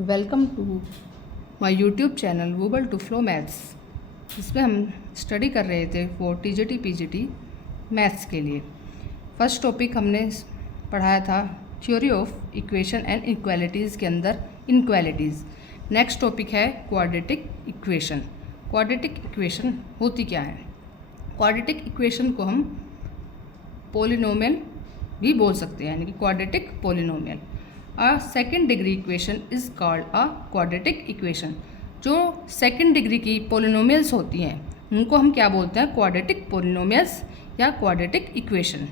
Welcome to my YouTube channel वूबल to flow maths. इसमें हम स्टडी कर रहे थे फॉर टीजीटी पीजीटी मैथ्स के लिए। फर्स्ट टॉपिक हमने पढ़ाया था theory of equation and equalities के अंदर इनक्वालिटीज़। नेक्स्ट टॉपिक है क्वाड्रेटिक इक्वेशन। क्वाड्रेटिक इक्वेशन होती क्या है? क्वाड्रेटिक इक्वेशन को हम पॉलिनोमियल भी बोल सकते हैं, यानी कि quadratic polynomial. A second degree equation is called a quadratic equation. जो सेकेंड डिग्री की पॉलिनोमियल्स होती हैं उनको हम क्या बोलते हैं? क्वाड्रेटिक पॉलिनोमियल्स या quadratic equation.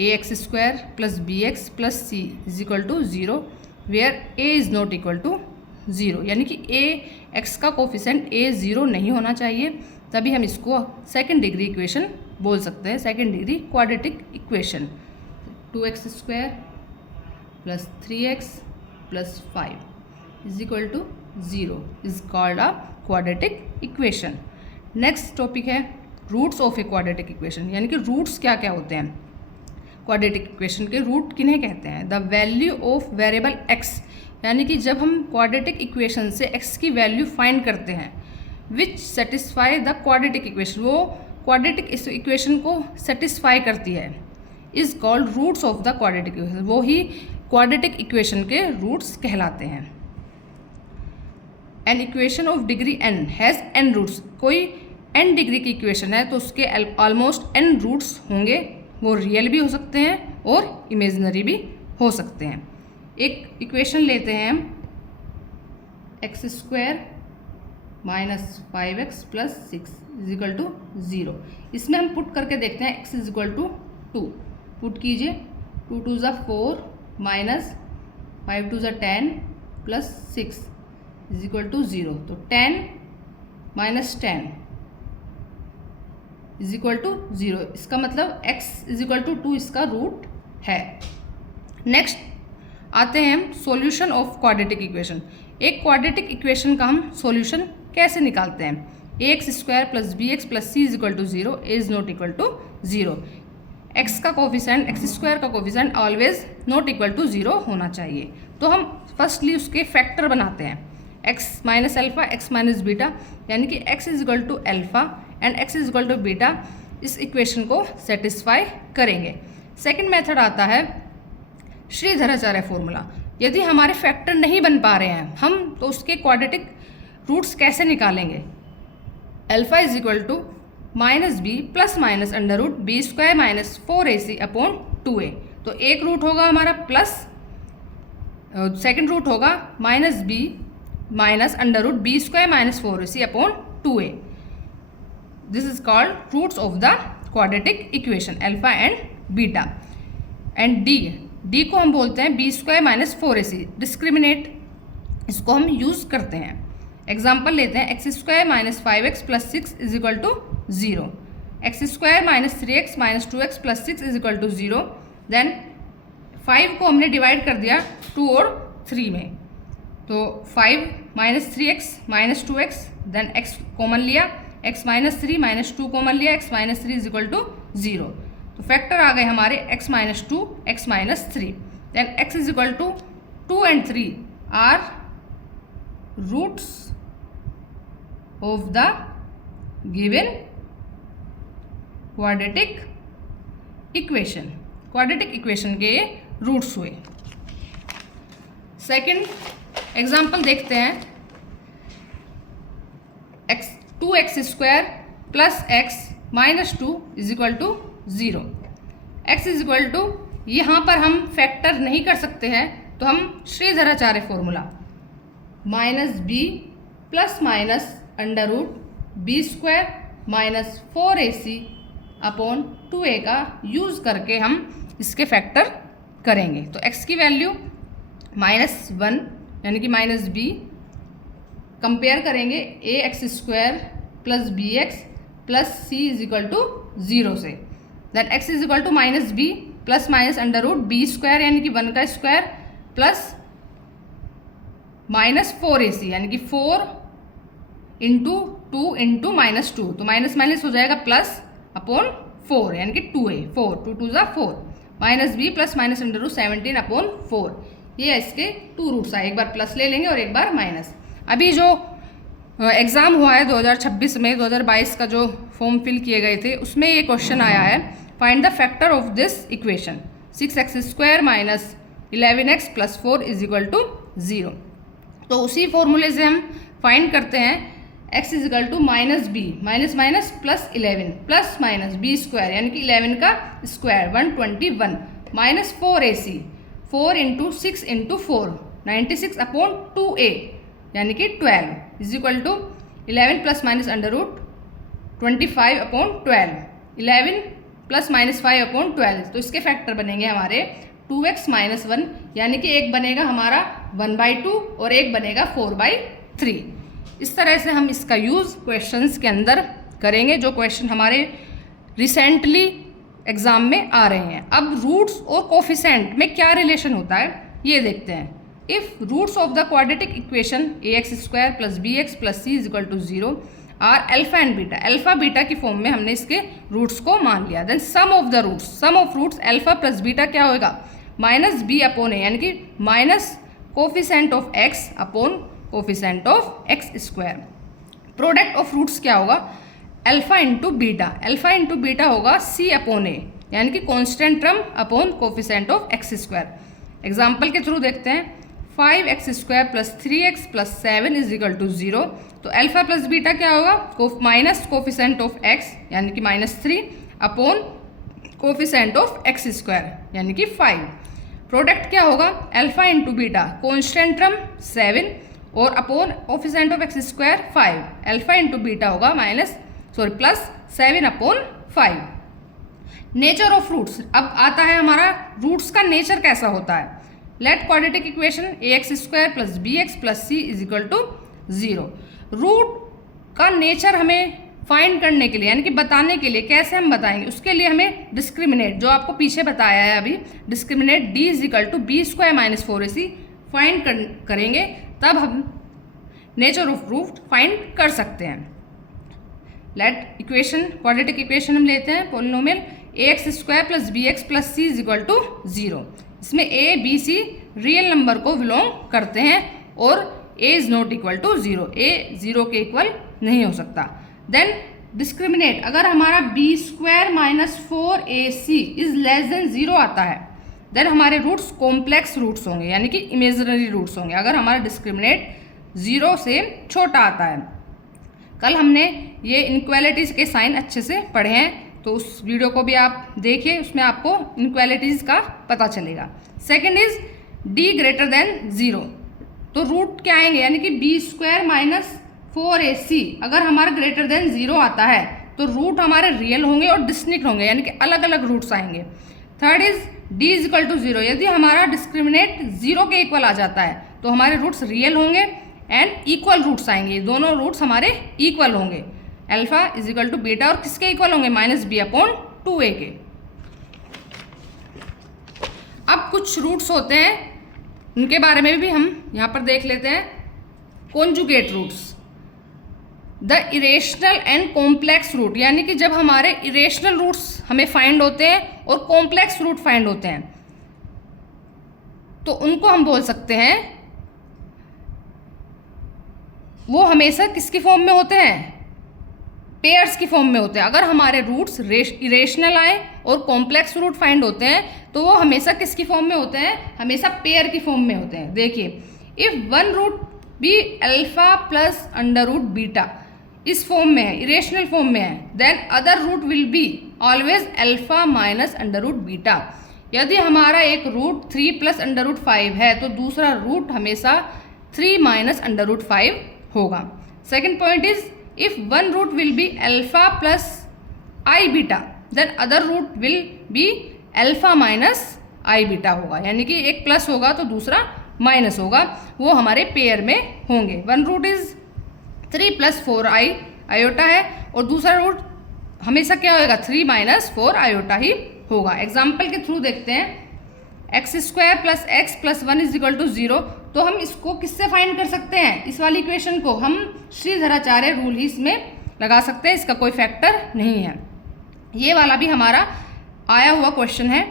ax² + bx + c is equal to 0 where a is not equal to 0, यानी कि x का कोफिशेंट a 0 नहीं होना चाहिए, तभी हम इसको सेकेंड डिग्री इक्वेशन बोल सकते हैं, second degree quadratic equation. 2x² + 3x + 5 is equal to 0 is called a quadratic equation. Next topic है roots of a quadratic equation, यानी कि रूट्स क्या क्या होते हैं। क्वाड्रेटिक इक्वेशन के रूट किन्हें कहते हैं? The value of variable x, यानी कि जब हम क्वाड्रेटिक इक्वेशन से x की वैल्यू फाइंड करते हैं which satisfy the quadratic equation, वो क्वाड्रेटिक इस इक्वेशन को सेटिस्फाई करती है, is called roots of the quadratic equation. वो ही क्वाड्रेटिक इक्वेशन के रूट्स कहलाते हैं। An equation of degree n has n roots, कोई n डिग्री की इक्वेशन है तो उसके ऑलमोस्ट n रूट्स होंगे। वो रियल भी हो सकते हैं और इमेजिनरी भी हो सकते हैं। एक इक्वेशन लेते हैं हम x² - 5x + 6 is equal to 0। इसमें हम पुट करके देखते हैं x is equal to 2। Put कीजिए, 2 × 2 = 4 - 5 × 2 = 10 + 6 इज इक्वल टू 0। तो 10 - 10 इज इक्वल टू 0। इसका मतलब x इज इक्वल टू 2 इसका रूट है। नेक्स्ट आते हैं हम सॉल्यूशन ऑफ क्वाड्रेटिक इक्वेशन। एक क्वाड्रेटिक इक्वेशन का हम सॉल्यूशन कैसे निकालते हैं? ax² + bx + c is equal to 0, a is not equal to 0। x का कोफिशेंट, x² का coefficient always not equal to 0 होना चाहिए। तो हम फर्स्टली उसके फैक्टर बनाते हैं, x - α, x - β, यानी कि x is equal to alpha and x is equal to beta. इस इक्वेशन को सेटिस्फाई करेंगे। सेकंड मेथड आता है श्रीधराचार्य फॉर्मूला। यदि हमारे फैक्टर नहीं बन पा रहे हैं हम, तो उसके क्वाड्रेटिक रूट्स कैसे निकालेंगे? Alpha is equal to -b ± √b² - 4ac/2a। तो एक रूट होगा हमारा प्लस, सेकंड रूट होगा -b √b² - 4ac/2a। This is called roots of the quadratic equation alpha and beta. And D को हम बोलते हैं b² - 4ac। डिस्क्रिमिनेट इसको हम यूज़ करते हैं। एग्जाम्पल लेते हैं x² - 5x + 6 is equal to 0, x² - 3x - 2x + 6 is equal to 0। Then 5 को हमने डिवाइड कर दिया 2 और 3 में, तो 5 - 3x - 2x, then x common लिया, x - 3 - 2 कॉमन लिया, x - 3 इज इक्वल टू 0। तो फैक्टर आ गए हमारे x - 2, x - 3। Then x is equal to 2 and 3 are roots of the given quadratic equation. Quadratic equation के रूट्स हुए। सेकंड एग्जांपल देखते हैं, 2x² + x - 2 is equal to 0। x is equal to, यहाँ पर हम फैक्टर नहीं कर सकते हैं तो हम Shridharacharya formula -b ± √b² - 4ac/2a का यूज़ करके हम इसके फैक्टर करेंगे। तो x की वैल्यू -1 यानी कि -b, कंपेयर करेंगे ax² + bx + c is equal to 0 से। Then x is equal to -b ± √b² यानी कि 1 का स्क्वायर प्लस -4ac यानी कि 4 × 2 × -2, तो माइनस माइनस हो जाएगा प्लस अपॉन 4 यानी कि 2a, 4 2 2 = 4 -b ± √17/4। ये इसके 2 रूट्स आए, एक बार प्लस ले लेंगे और एक बार माइनस। अभी जो एग्ज़ाम हुआ है 2026 में, 2022 का जो फॉर्म फिल किए गए थे उसमें ये क्वेश्चन आया है, find the factor of this equation 6x² minus 11x plus 4 is equal to 0। तो उसी फॉर्मूले से हम फाइंड करते हैं x is equal to minus B, minus minus plus 11 plus minus B square यानी कि 11 का square 121 minus 4ac 4 into 6 into 4 96 upon 2a यानी कि 12 is equal to 11 plus minus under root 25 upon 12, 11 plus minus 5 upon 12। तो इसके factor बनेंगे हमारे 2x minus 1 यानी कि एक बनेगा हमारा 1/2 और एक बनेगा 4/3। इस तरह से हम इसका यूज़ क्वेश्चंस के अंदर करेंगे जो क्वेश्चन हमारे रिसेंटली एग्ज़ाम में आ रहे हैं। अब रूट्स और कोफिशेंट में क्या रिलेशन होता है ये देखते हैं। If roots of the quadratic equation ax² plus bx plus c is equal to 0 are alpha and beta, alpha beta की फॉर्म में हमने इसके रूट्स को मान लिया, then sum of the roots, sum of roots alpha plus beta क्या होगा माइनस b अपॉन a यानी कि minus coefficient of x upon coefficient of x²। Product of roots क्या होगा alpha into beta, alpha into beta होगा c upon a यानी कि constant term upon coefficient of x²। Example के through देखते हैं 5x² plus 3x plus 7 is equal to 0। तो alpha plus beta क्या होगा माइनस कोफिशेंट ऑफ x यानी कि -3 अपॉन कोफिशेंट ऑफ x² यानी कि 5। प्रोडक्ट क्या होगा alpha into beta constant term 7 और upon coefficient of x² 5, alpha into beta होगा plus 7 upon 5। Nature of roots, अब आता है हमारा रूट्स का नेचर कैसा होता है। Let quadratic equation ax² plus bx plus c is equal to 0। Root का नेचर हमें फाइंड करने के लिए यानी कि बताने के लिए कैसे हम बताएंगे, उसके लिए हमें डिस्क्रिमिनेट जो आपको पीछे बताया है अभी, discriminant d is equal to b² minus 4ac find करेंगे, तब हम नेचर ऑफ रूट फाइंड कर सकते हैं। लेट इक्वेशन क्वाड्रेटिक इक्वेशन हम लेते हैं polynomial ax² plus bx plus c is equal to 0। इसमें a b c real number को बिलोंग करते हैं और a is not equal to 0, a 0 के इक्वल नहीं हो सकता। देन डिस्क्रिमिनेट, अगर हमारा b² minus 4ac is less than 0 आता है देन हमारे रूट्स कॉम्प्लेक्स रूट्स होंगे यानी कि इमेजिनरी रूट्स होंगे। अगर हमारा डिस्क्रिमिनेट 0 से छोटा आता है, कल हमने ये इनक्वालिटीज़ के साइन अच्छे से पढ़े हैं तो उस वीडियो को भी आप देखिए, उसमें आपको इनक्वालिटीज़ का पता चलेगा। Second is d greater than 0, तो रूट क्या आएंगे यानी कि b² माइनस 4ac अगर हमारा ग्रेटर देन 0 आता है तो रूट हमारे रियल होंगे और डिस्टिंक्ट होंगे यानी कि अलग अलग रूट्स आएंगे। Third is d is equal to 0, यदि हमारा डिस्क्रिमिनेट 0 के इक्वल आ जाता है तो हमारे रूट्स रियल होंगे एंड इक्वल रूट्स आएंगे, दोनों रूट्स हमारे इक्वल होंगे। Alpha is equal to beta और किसके इक्वल होंगे माइनस b अपॉन 2a के। अब कुछ रूट्स होते हैं उनके बारे में भी हम यहाँ पर देख लेते हैं। Conjugate roots, the irrational and complex root, यानी कि जब हमारे इरेशनल रूट्स हमें फाइंड होते हैं और कॉम्प्लेक्स रूट फाइंड होते हैं तो उनको हम बोल सकते हैं वो हमेशा किसकी फॉर्म में होते हैं पेयर्स की फॉर्म में होते हैं। अगर हमारे रूट्स इरेशनल आए और कॉम्प्लेक्स रूट फाइंड होते हैं तो वो हमेशा किसकी फॉर्म में होते हैं हमेशा पेयर की फॉर्म में होते हैं। देखिए if one root be alpha plus under root beta इस फॉर्म में है, इरेशनल फॉर्म में है, then other root will be always alpha minus under root beta. यदि हमारा एक रूट 3 प्लस अंडर रूट 5 है तो दूसरा रूट हमेशा 3 माइनस अंडर रूट 5 होगा। Second point is if one root will be alpha plus I beta then other root will be alpha minus I beta होगा, यानी कि एक प्लस होगा तो दूसरा माइनस होगा, वो हमारे पेयर में होंगे। One root is 3 plus 4 iota है और दूसरा रूट हमेशा क्या होगा 3 माइनस 4 आयोटा ही होगा। एग्जाम्पल के थ्रू देखते हैं x² plus x plus 1 is equal to 0, तो हम इसको किससे फाइंड कर सकते हैं, इस वाली इक्वेशन को हम श्रीधराचार्य रूल ही इसमें लगा सकते हैं, इसका कोई फैक्टर नहीं है। ये वाला भी हमारा आया हुआ क्वेश्चन है,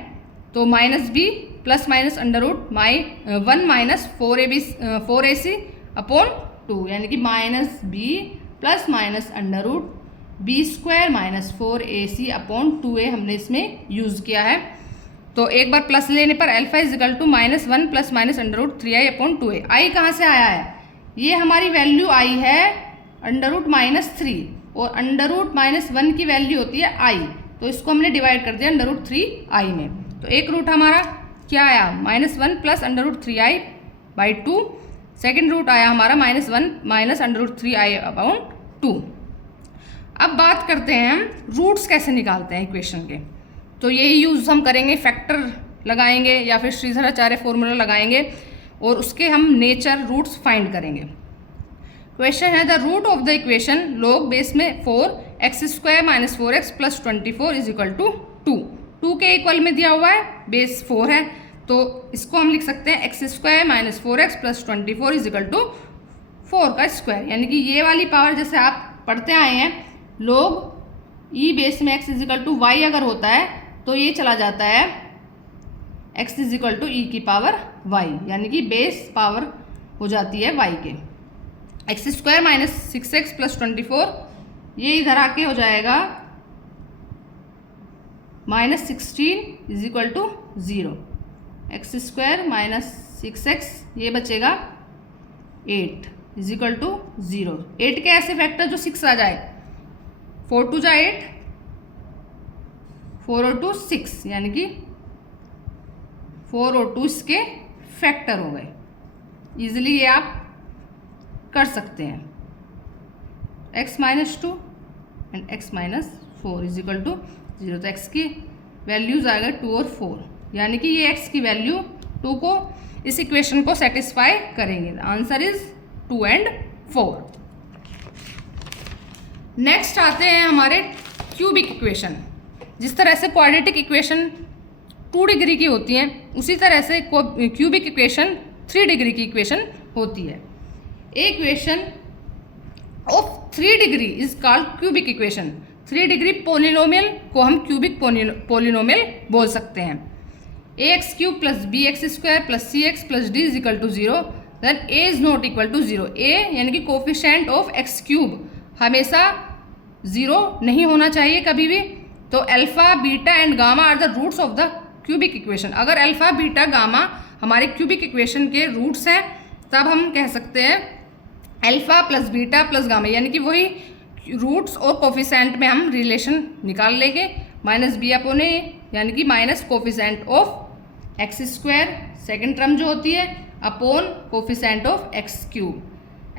तो -b plus minus under root 1 minus 4ac upon 2, यानी कि minus B plus minus under root B square minus 4ac upon 2a हमने इसमें यूज़ किया है। तो एक बार प्लस लेने पर alpha is equal to -1 plus minus under root 3i upon 2a। I कहाँ से आया है? ये हमारी वैल्यू आई है अंडर रूट -3 और अंडर रूट -1 की वैल्यू होती है आई, तो इसको हमने डिवाइड कर दिया अंडर रूट 3i में। तो एक रूट हमारा क्या आया? -1 plus under root 3i by 2। Second root आया हमारा -1 minus under root 3i upon 2। अब बात करते हैं हम रूट्स कैसे निकालते हैं इक्वेशन के। तो यही यूज़ हम करेंगे, फैक्टर लगाएंगे या फिर श्रीधराचार्य फॉर्मूला लगाएंगे और उसके हम नेचर रूट्स फाइंड करेंगे। क्वेश्चन है the root of the equation log base में 4x² minus 4x plus 24 is equal to 2 के इक्वल में दिया हुआ है, बेस 4 है, तो इसको हम लिख सकते हैं x² minus 4x plus 24 is equal to 4 का स्क्वायर। यानी कि ये वाली पावर जैसे आप पढ़ते आए हैं, लॉग ई बेस में x is equal to Y अगर होता है तो ये चला जाता है x is equal to E की पावर y, यानी कि बेस पावर हो जाती है y के। x² माइनस 6x प्लस 24 ये इधर आके हो जाएगा -16 is equal to 0। x² minus 6x ये बचेगा 8 इज इक्वल टू 0। 8 के ऐसे फैक्टर जो 6 आ जाए, 4 2 जा 8, 4 और 2 6, यानी कि 4 और 2 इसके फैक्टर हो गए। इजीली ये आप कर सकते हैं। x minus 2 and x minus 4 is equal to 0। तो x की वैल्यूज आ गए 2 और 4, यानी कि ये x की वैल्यू 2 को इस इक्वेशन को सेटिस्फाई करेंगे। The answer is 2 and 4। Next आते हैं हमारे क्यूबिक इक्वेशन। जिस तरह से क्वाड्रेटिक इक्वेशन 2 डिग्री की होती हैं, उसी तरह से क्यूबिक इक्वेशन 3 डिग्री की इक्वेशन होती है। Equation of 3 degree is called cubic equation. 3 degree polynomial को हम क्यूबिक पोलिनोमियल बोल सकते हैं। ax³ plus bx² plus cx plus d is equal to 0, then a is not equal to 0। a यानी कि कोफिशिएंट ऑफ x³ हमेशा 0 नहीं होना चाहिए कभी भी। तो alpha beta and gamma are the roots of the cubic equation. अगर अल्फा बीटा गामा हमारे क्यूबिक इक्वेशन के रूट्स हैं, तब हम कह सकते हैं alpha plus beta plus gamma, यानी कि वही रूट्स और कोफिशिएंट में हम रिलेशन निकाल लेंगे। -b अपॉन a यानी कि minus coefficient of x², second term जो होती है, upon coefficient of x³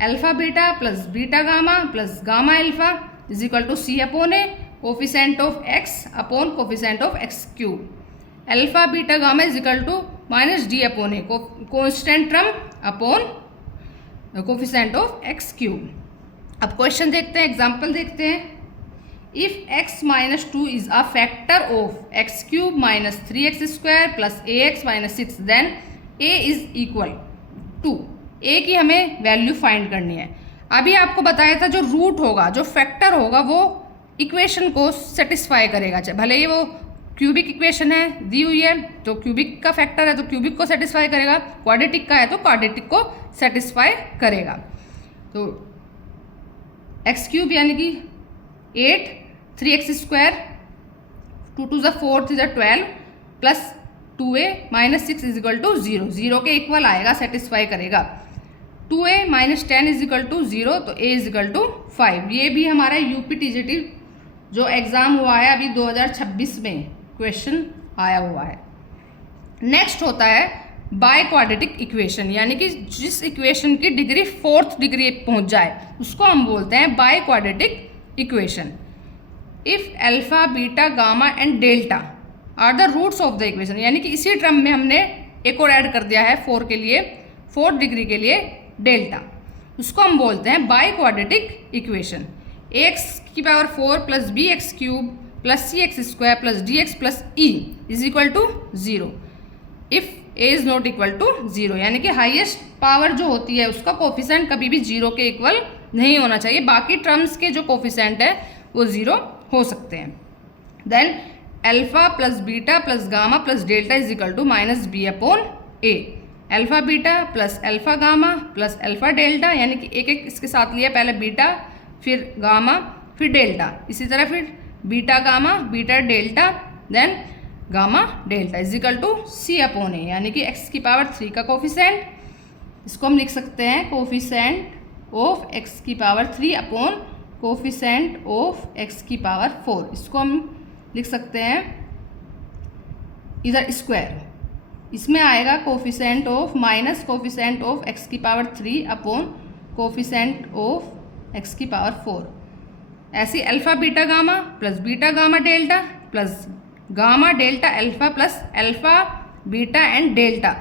alpha beta plus beta gamma plus gamma alpha is equal to c upon a coefficient of x upon coefficient of x³ alpha beta gamma is equal to -d upon a constant term upon coefficient of x³। अब question देखते हैं, example देखते हैं। If x minus 2 is a factor of x³ minus 3x² plus ax minus 6 then a is equal to, a की हमें value find करनी है। अभी आपको बताया था जो रूट होगा, जो फैक्टर होगा, वो इक्वेशन को सेटिस्फाई करेगा, चाहे भले ही वो क्यूबिक इक्वेशन है दी हुई है, तो क्यूबिक का फैक्टर है तो क्यूबिक को सेटिस्फाई करेगा, क्वाड्रेटिक का है तो क्वाड्रेटिक को सेटिस्फाई करेगा। तो x³ यानी कि 8, 3x² 2 2 ज़ा 4 3 ज़ा 12 plus 2a minus 6 is equal to 0, 0 के इक्वल आएगा, सेटिस्फाई करेगा। 2a minus 10 is equal to 0, तो a इज इक्वल टू 5। ये भी हमारा UPTGT जो एग्ज़ाम हुआ है अभी 2026 में क्वेश्चन आया हुआ है। नेक्स्ट होता है बाय क्वाड्रेटिक इक्वेशन, यानी कि जिस इक्वेशन की डिग्री 4th डिग्री पहुंच जाए उसको हम बोलते हैं biquadratic equation. If alpha beta gamma and delta are the roots of the equation, यानी कि इसी टर्म में हमने एक और ऐड कर दिया है 4 के लिए, 4th डिग्री के लिए डेल्टा, उसको हम बोलते हैं बाय क्वाड्रेटिक इक्वेशन। x की power 4 plus bx³ plus cx² plus dx plus e is equal to 0 if a is not equal to 0, यानी कि हाईएस्ट पावर जो होती है उसका कोफिशिएंट कभी भी 0 के इक्वल नहीं होना चाहिए। बाकी टर्म्स के जो कोफिशिएंट है वो 0 हो सकते हैं। Then alpha plus beta plus gamma plus delta is equal to minus B upon A. Alpha beta plus alpha gamma plus alpha delta, यानी कि एक एक इसके साथ लिया, पहले बीटा फिर गामा फिर डेल्टा, इसी तरह फिर beta gamma beta delta then gamma delta is equal to C upon A, यानी कि x की पावर 3 का कोफिशेंट, इसको हम लिख सकते हैं कोफिशेंट ऑफ x की power 3 upon coefficient of x की पावर 4। इसको हम लिख सकते हैं इधर स्क्वायर, इसमें आएगा coefficient of minus coefficient of x की power 3 upon coefficient of x की पावर 4। ऐसे alpha beta gamma plus beta gamma delta plus gamma delta alpha plus alpha beta and delta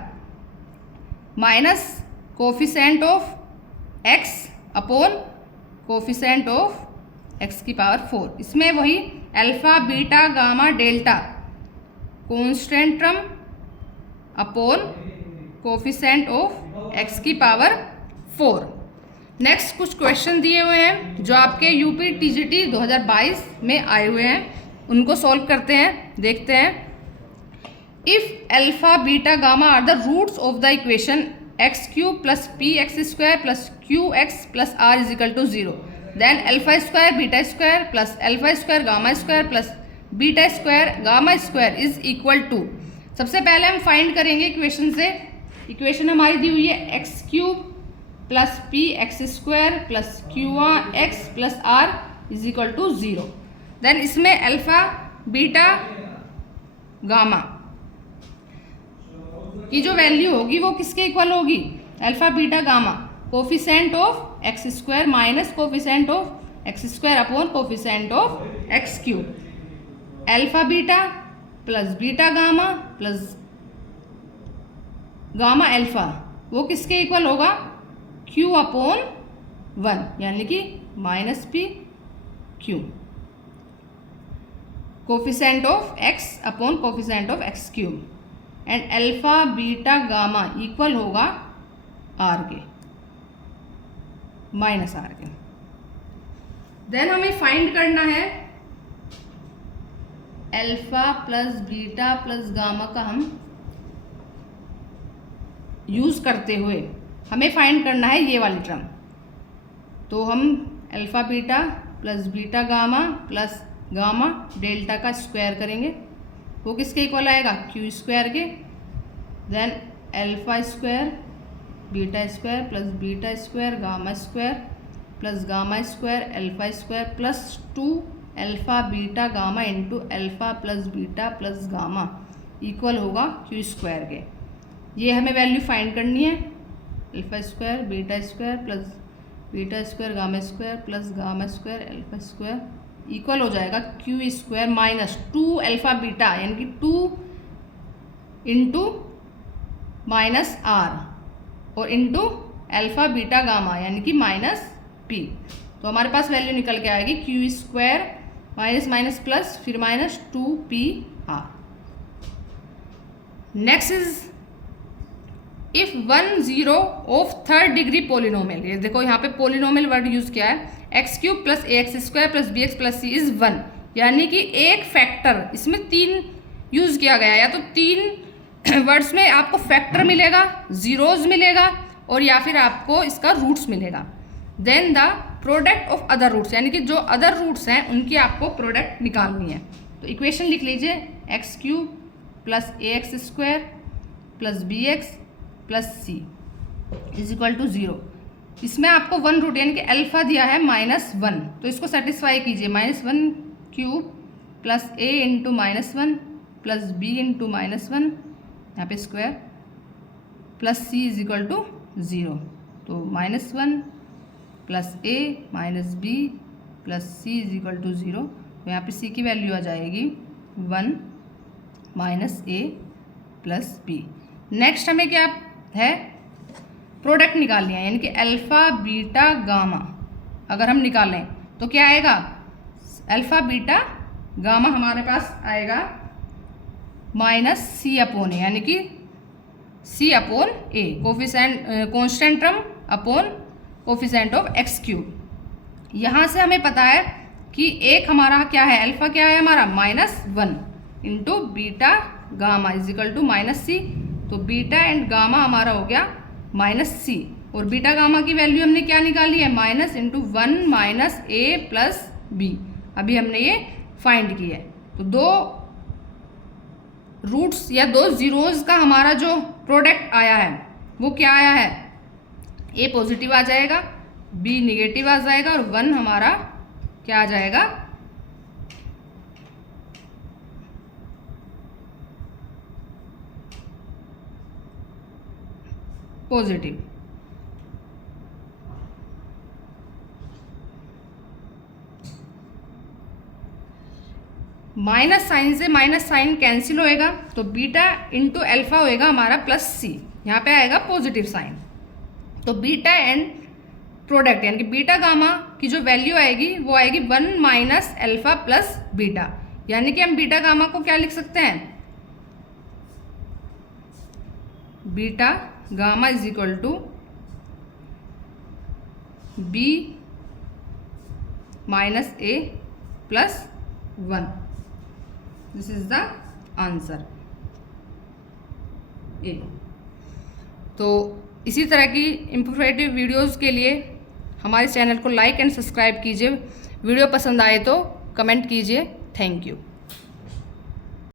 minus coefficient of x upon coefficient of x की power 4। इसमें वही alpha beta gamma delta constant term upon coefficient of x की power 4। Next कुछ question दिए हुए हैं जो आपके यूपी टीजीटी 2022 में आए हुए हैं, उनको सॉल्व करते हैं, देखते हैं। If alpha beta gamma are the roots of the equation X cube plus P X square plus Q X plus R is equal to 0, then alpha square beta square plus alpha square gamma square plus beta square gamma square is equal to. सबसे पहले हम find करेंगे equation से। Equation हमारी दी हुई है x cube plus P X square plus Q X plus R is equal to 0। Then इसमें अल्फ़ा बीटा गामा की जो वैल्यू होगी वो किसके इक्वल होगी? Alpha beta gamma coefficient of X square minus coefficient of X square upon coefficient of x cube. Alpha beta plus beta gamma plus gamma alpha वो किसके equal होगा? Q upon 1, यानी कि minus P Q. Coefficient of x upon coefficient of x cube and alpha beta gamma equal होगा are के minus are के। Then हमें find करना है alpha plus beta plus gamma का हम यूज़ करते हुए हमें फाइंड करना है ये वाली टर्म। तो हम alpha beta plus beta gamma plus gamma delta का स्क्वायर करेंगे, वो किसके इक्वल आएगा? क्यू स्क्वायर के। Then alpha square beta square plus beta square gamma square plus gamma square alpha square plus 2 alpha beta gamma into alpha plus beta plus gamma equal होगा Q square के। ये हमें वैल्यू फाइंड करनी है। Alpha square beta square plus beta square gamma square plus gamma square alpha square equal हो जाएगा Q square minus 2 alpha beta यानी कि 2 इंटू माइनस आर और इंटू अल्फ़ा बीटा गामा यानी कि माइनस पी। तो हमारे पास वैल्यू निकल के आएगी Q square minus minus plus फिर minus 2 PR। Next is if 1 0 of third degree polynomial. ये देखो यहाँ पे पोलिनोमियल वर्ड यूज किया है। X cube plus A x square plus B x plus C is 1, यानी कि एक फैक्टर, इसमें 3 यूज किया गया है। या तो 3 वर्ड्स में आपको फैक्टर मिलेगा, जीरोज मिलेगा और या फिर आपको इसका रूट्स मिलेगा। Then the product of other roots, यानी कि जो अदर रूट्स हैं उनकी आपको प्रोडक्ट निकालनी है। तो इक्वेशन लिख लीजिए x cube plus A x square plus B x plus C is equal to 0। इसमें आपको 1 रूट यानी कि अल्फ़ा दिया है -1, तो इसको सेटिस्फाई कीजिए। -1 cube plus a into -1 plus b into -1 यहाँ पे square plus C is equal to 0। तो -1 plus a minus B plus C is equal to 0। तो यहाँ पे सी की वैल्यू आ जाएगी 1 minus a plus B. Next हमें क्या है? प्रोडक्ट निकालनी है, यानी कि अल्फ़ा बीटा गामा अगर हम निकालें तो क्या आएगा? अल्फ़ा बीटा गामा हमारे पास आएगा माइनस सी अपॉन ए, यानी कि C upon A coefficient constant term upon coefficient of x cube. यहाँ से हमें पता है कि एक हमारा क्या है? अल्फ़ा क्या है हमारा? -1। Into beta gamma is equal to minus C. तो बीटा एंड गामा हमारा हो गया माइनस सी, और बीटा गामा की वैल्यू हमने क्या निकाली है, minus into 1 minus a plus B. अभी हमने ये फाइंड किया है। तो दो रूट्स या दो जीरोज का हमारा जो प्रोडक्ट आया है वो क्या आया है, ए पॉजिटिव आ जाएगा, बी निगेटिव आ जाएगा, और 1 हमारा क्या आ जाएगा, पॉजिटिव। माइनस साइन से माइनस साइन कैंसिल होएगा, तो बीटा इंटू अल्फा होएगा हमारा प्लस सी, यहाँ पे आएगा पॉजिटिव साइन। तो बीटा एंड प्रोडक्ट यानी कि बीटा गामा की जो वैल्यू आएगी वो आएगी 1 माइनस अल्फा प्लस बीटा, यानी कि हम बीटा गामा को क्या लिख सकते हैं, beta gamma is equal to b minus a plus 1। This is the answer A. तो इसी तरह की इंफॉर्मेटिव वीडियोस के लिए हमारे चैनल को लाइक एंड सब्सक्राइब कीजिए। वीडियो पसंद आए तो कमेंट कीजिए। Thank you.